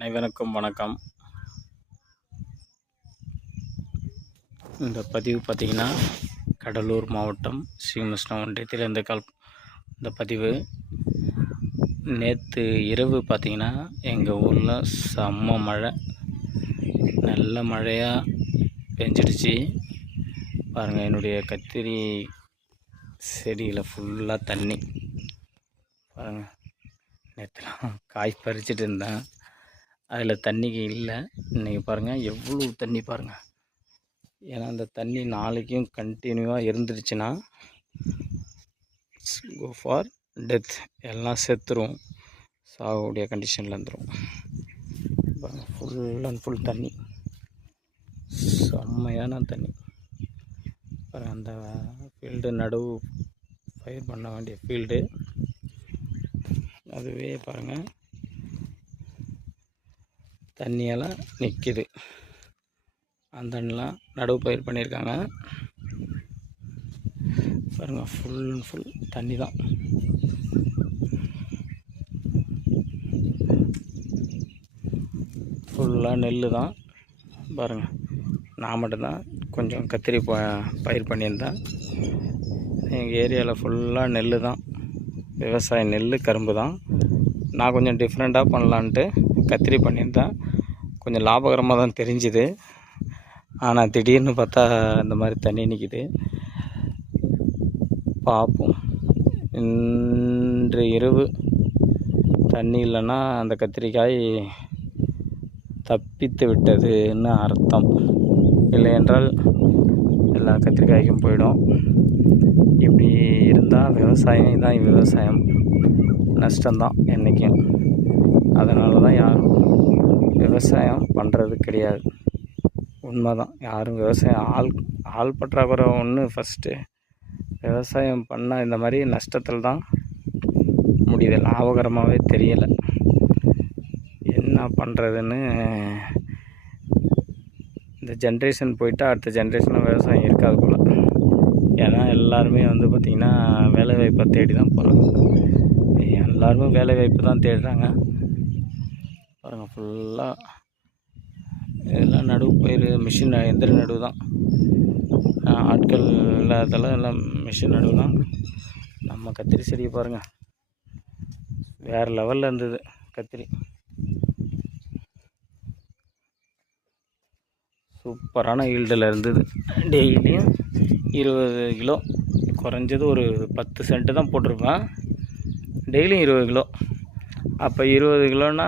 அனைவருக்கும் வணக்கம். இந்த பதிவு பார்த்திங்கன்னா கடலூர் மாவட்டம் ஸ்ரீமுஷ்ணம் ஒன்றியத்தில் இந்த பதிவு நேற்று இரவு பார்த்திங்கன்னா எங்கள் ஊரில் செம்ம மழை, நல்ல மழையாக பெஞ்சிடுச்சு. பாருங்கள், என்னுடைய கத்திரி செடியில் ஃபுல்லாக தண்ணி. பாருங்கள், நேற்றுலாம் காய் பறிச்சிட்டு இருந்தேன், அதில் தண்ணிக்கு இல்லை. இன்றைக்கி பாருங்கள் எவ்வளோ தண்ணி பாருங்கள். ஏன்னா அந்த தண்ணி நாளைக்கும் கண்டினியூவாக இருந்துருச்சுன்னா கோ ஃபார் டெத், எல்லாம் செத்துரும், சாகக்கூடிய கண்டிஷனில் வந்துடும். பாருங்கள், ஃபுல் அண்ட் ஃபுல் தண்ணி, செம்மையான தண்ணி. பாருங்கள், அந்த ஃபீல்டு நடுவு பயிர் பண்ண வேண்டிய ஃபீல்டு அதுவே பாருங்கள் தண்ணியெல்லாம் நிற்கிது. அந்த தண்ணிலாம் நடுவு பயிர் பண்ணியிருக்காங்க. பாருங்கள், ஃபுல் அண்ட் ஃபுல் தண்ணி தான். ஃபுல்லாக நெல் தான். பாருங்கள், நான் மட்டும்தான் கொஞ்சம் கத்திரி பயிர் பண்ணியிருந்தேன். எங்கள் ஏரியாவில் ஃபுல்லாக நெல் தான், விவசாயம் நெல் கரும்பு தான். நான் கொஞ்சம் டிஃப்ரெண்ட்டாக பண்ணலான்ட்டு கத்திரி பண்ணியிருந்தேன். கொஞ்சம் லாபகரமாக தான் தெரிஞ்சுது. ஆனால் திடீர்னு பார்த்தா இந்த மாதிரி தண்ணி நிற்கிது. பார்ப்போம், இன்று இரவு தண்ணி இல்லைன்னா அந்த கத்திரிக்காய் தப்பித்து விட்டதுன்னு அர்த்தம். இல்லை என்றால் எல்லா கத்திரிக்காய்க்கும் போயிடும். இப்படி இருந்தால் விவசாயம் இதான், விவசாயம் நஷ்டம்தான் என்றைக்கும். அதனால தான் யாரும் விவசாயம் பண்ணுறது கிடையாது. உண்மை தான், யாரும் விவசாயம் ஆள் பற்றாக்குறை ஒன்று. ஃபஸ்ட்டு விவசாயம் பண்ணால் இந்த மாதிரி நஷ்டத்தில் தான் முடியுது, லாபகரமாகவே தெரியலை. என்ன பண்ணுறதுன்னு இந்த ஜென்ரேஷன் போயிட்டா அடுத்த ஜென்ரேஷனில் விவசாயம் இருக்காது போல். ஏன்னா எல்லாருமே பார்த்திங்கன்னா வேலைவாய்ப்பை தேடி தான் போகிறாங்க. எல்லாருமே வேலைவாய்ப்பு தான் தேடுறாங்க. பாருங்கள், ஃபுல்லாக இதெல்லாம் நடுவு பயிர் மிஷின் எந்திர நடுவு தான், ஆட்கள் இல்லாததெல்லாம் எல்லாம் மிஷின் நடுவு தான். நம்ம கத்திரி செடியை பாருங்கள், வேறு லெவலில் இருந்தது கத்திரி. சூப்பரான ஈல்டில் இருந்தது. டெய்லியும் 20 கிலோ, குறைஞ்சது ஒரு 10 சென்ட்டு தான் போட்டிருப்பேன். டெய்லியும் 20 கிலோ. அப்போ 20 கிலோன்னா